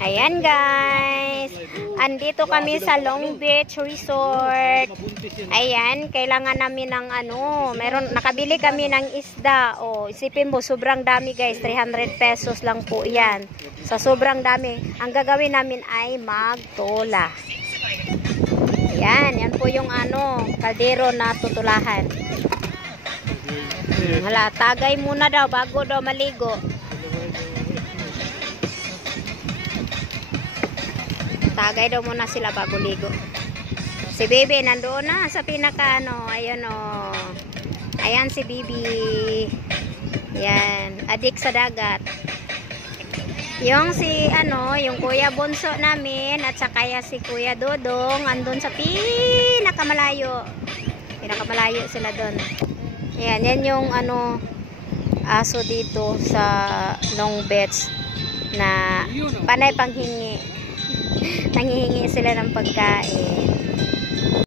Ayan guys, andito kami sa Long Beach Resort. Ayan, kailangan namin ng nakabili kami ng isda. Oh, isipin mo, sobrang dami guys, 300 pesos lang po yan. Sa sobrang dami, ang gagawin namin ay magtola. Ayan, yan po yung kaldero na tutulahan. Hala, tagay muna daw bago daw maligo. Tagay daw muna sila bago ligo. Si Bibi nandoon na sa pinaka ayun Ayan si Bibi. Yan, adik sa dagat. Yung yung Kuya Bunso namin at saka si Kuya Dodong andun sa pinakamalayo. Pinakamalayo sila doon. Ayan, yan yung aso dito sa Long Beach na panay panghingi. Nanghihingi sila ng pagkain.